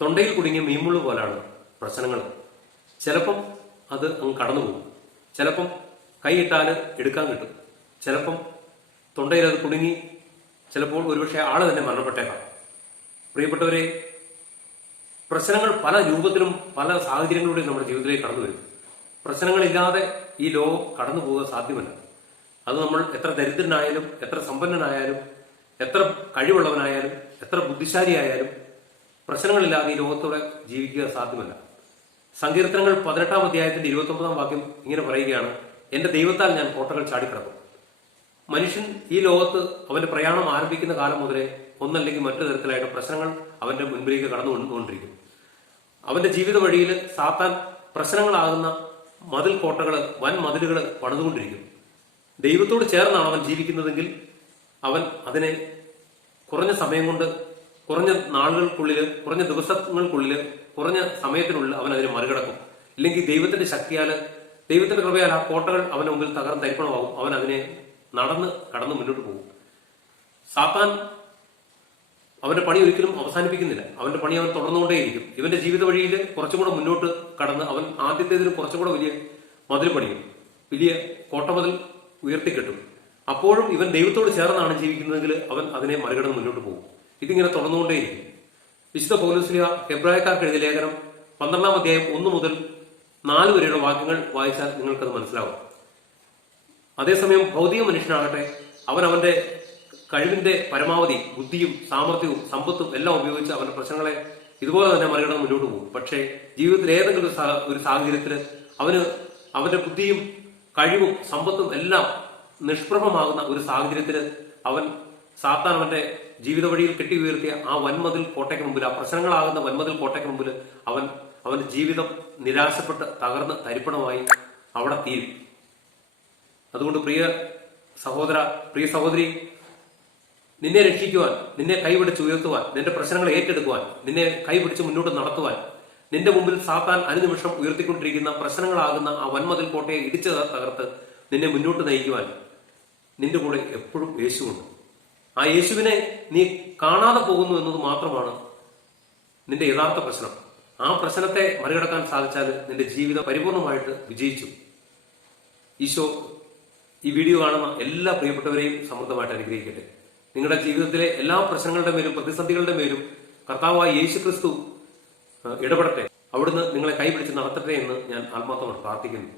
തൊണ്ടയിൽ കുടുങ്ങിയ മീൻമുള്ളു പോലാണ് പ്രശ്നങ്ങൾ. ചിലപ്പം അത് അങ്ങ് കടന്നു പോകും. ചിലപ്പം കൈയിട്ടാൽ എടുക്കാൻ കിട്ടും. ചിലപ്പം തൊണ്ടയിൽ അത് കുടുങ്ങി ചിലപ്പോൾ ഒരുപക്ഷെ ആൾ തന്നെ മരണപ്പെട്ടേക്കാം. പ്രിയപ്പെട്ടവരെ പ്രശ്നങ്ങൾ പല രൂപത്തിലും പല സാഹചര്യങ്ങളിലൂടെ നമ്മുടെ ജീവിതത്തിലേക്ക് കടന്നു വരും. പ്രശ്നങ്ങളില്ലാതെ ഈ ലോകം കടന്നു പോകാൻ സാധ്യമല്ല. അത് നമ്മൾ എത്ര ദരിദ്രനായാലും എത്ര സമ്പന്നനായാലും എത്ര കഴിവുള്ളവനായാലും എത്ര ബുദ്ധിശാലിയായാലും പ്രശ്നങ്ങളില്ലാതെ ഈ ലോകത്തോടെ ജീവിക്കുക സാധ്യമല്ല. സങ്കീർത്തനങ്ങൾ പതിനെട്ടാം അധ്യായത്തിന്റെ ഇരുപത്തി ഒമ്പതാം വാക്യം ഇങ്ങനെ പറയുകയാണ് എന്റെ ദൈവത്താൽ ഞാൻ കോട്ടകൾ ചാടിക്കിടക്കും. മനുഷ്യൻ ഈ ലോകത്ത് അവന്റെ പ്രയാണം ആരംഭിക്കുന്ന കാലം മുതലേ ഒന്നല്ലെങ്കിൽ മറ്റു തരത്തിലായിട്ട് പ്രശ്നങ്ങൾ അവന്റെ മുൻപിലേക്ക് കടന്നു കൊണ്ടുകൊണ്ടിരിക്കും. അവന്റെ ജീവിത വഴിയിൽ സാത്താൻ പ്രശ്നങ്ങളാകുന്ന മതിൽ കോട്ടകൾ വൻ മതിലുകൾ പണിതുകൊണ്ടിരിക്കും. ദൈവത്തോട് ചേർന്നാണ് അവൻ ജീവിക്കുന്നതെങ്കിൽ അവൻ അതിനെ കുറഞ്ഞ സമയം കൊണ്ട് കുറഞ്ഞ നാളുകൾക്കുള്ളിൽ കുറഞ്ഞ ദിവസങ്ങൾക്കുള്ളിൽ കുറഞ്ഞ സമയത്തിനുള്ളിൽ അവൻ അതിനെ മറികടക്കും. ഇല്ലെങ്കിൽ ദൈവത്തിന്റെ ശക്തിയാൽ ദൈവത്തിന്റെ കൃപയാൽ ആ കോട്ടകൾ അവന്റെ മുമ്പിൽ തകർന്ന് തരിപ്പണമാകും. അവൻ അതിനെ നടന്ന് കടന്ന് മുന്നോട്ട് പോകും. സാത്താൻ അവന്റെ പണി ഒരിക്കലും അവസാനിപ്പിക്കുന്നില്ല. അവന്റെ പണി അവൻ തുടർന്നുകൊണ്ടേയിരിക്കും. ഇവന്റെ ജീവിത വഴിയിൽ കുറച്ചും കൂടെ മുന്നോട്ട് കടന്ന് അവൻ ആദ്യത്തേതിന് കുറച്ചും കൂടെ വലിയ മതിൽ പണിയും വലിയ കോട്ടമതിൽ ഉയർത്തിക്കെട്ടും. അപ്പോഴും ഇവൻ ദൈവത്തോട് ചേർന്നാണ് ജീവിക്കുന്നതെങ്കിൽ അവൻ അതിനെ മറികടന്ന് മുന്നോട്ട് പോകും. ഇതിങ്ങനെ തുടർന്നുകൊണ്ടേയിരിക്കും. വിശുദ്ധ പൗലോസ്ലിയ ഹെബ്രായക്കാർക്ക് എഴുതിയ ലേഖനം പന്ത്രണ്ടാം അധ്യായം ഒന്ന് മുതൽ നാല് വരെയുള്ള വാക്യങ്ങൾ വായിച്ചാൽ നിങ്ങൾക്കത് മനസ്സിലാവും. അതേസമയം ഭൗതിക മനുഷ്യനാകട്ടെ അവൻ അവന്റെ കഴിവിന്റെ പരമാവധി ബുദ്ധിയും സാമർഥ്യവും സമ്പത്തും എല്ലാം ഉപയോഗിച്ച് അവന്റെ പ്രശ്നങ്ങളെ ഇതുപോലെ തന്നെ മറികടന്ന് മുന്നോട്ട് പോകും. പക്ഷേ ജീവിതത്തിൽ ഏതെങ്കിലും ഒരു സാഹചര്യത്തിൽ അവന് അവന്റെ ബുദ്ധിയും കഴിവും സമ്പത്തും എല്ലാം നിഷ്പ്രഭമാകുന്ന ഒരു സാഹചര്യത്തിൽ അവൻ സാത്താൻ അവന്റെ ജീവിത വഴിയിൽ കെട്ടി ഉയർത്തിയ ആ വൻമതിൽ കോട്ടയ്ക്ക് മുമ്പിൽ ആ പ്രശ്നങ്ങളാകുന്ന വൻമതിൽ കോട്ടയ്ക്ക് മുമ്പിൽ അവൻ അവന്റെ ജീവിതം നിരാശപ്പെട്ട് തകർന്ന് തരിപ്പണമായി അവിടെ തീരും. അതുകൊണ്ട് പ്രിയ സഹോദര പ്രിയ സഹോദരി നിന്നെ രക്ഷിക്കുവാൻ നിന്നെ കൈപിടിച്ച് ഉയർത്തുവാൻ നിന്റെ പ്രശ്നങ്ങൾ ഏറ്റെടുക്കുവാൻ നിന്നെ കൈപിടിച്ച് മുന്നോട്ട് നടത്തുവാൻ നിന്റെ മുമ്പിൽ സാത്താൻ അനുനിമിഷം ഉയർത്തിക്കൊണ്ടിരിക്കുന്ന പ്രശ്നങ്ങളാകുന്ന ആ വൻമതിൽ കോട്ടയെ ഇടിച്ച് തകർത്ത് നിന്നെ മുന്നോട്ട് നയിക്കുവാൻ നിന്റെ കൂടെ എപ്പോഴും യേശുവുണ്ട് ആ യേശുവിനെ നീ കാണാതെ പോകുന്നു എന്നത് മാത്രമാണ് നിന്റെ യഥാർത്ഥ പ്രശ്നം. ആ പ്രശ്നത്തെ മറികടക്കാൻ സാധിച്ചാൽ നിന്റെ ജീവിതം പരിപൂർണമായിട്ട് വിജയിച്ചു. ഈശോ ഈ വീഡിയോ കാണുന്ന എല്ലാ പ്രിയപ്പെട്ടവരെയും സമൃദ്ധമായിട്ട് അനുഗ്രഹിക്കട്ടെ. നിങ്ങളുടെ ജീവിതത്തിലെ എല്ലാ പ്രശ്നങ്ങളുടെ മേലും പ്രതിസന്ധികളുടെ മേലും കർത്താവായ യേശു ക്രിസ്തു ഇടപെടട്ടെ. അവിടുന്ന് നിങ്ങളെ കൈപിടിച്ച് നടത്തട്ടെ എന്ന് ഞാൻ ആത്മാർത്ഥമായി പ്രാർത്ഥിക്കുന്നു.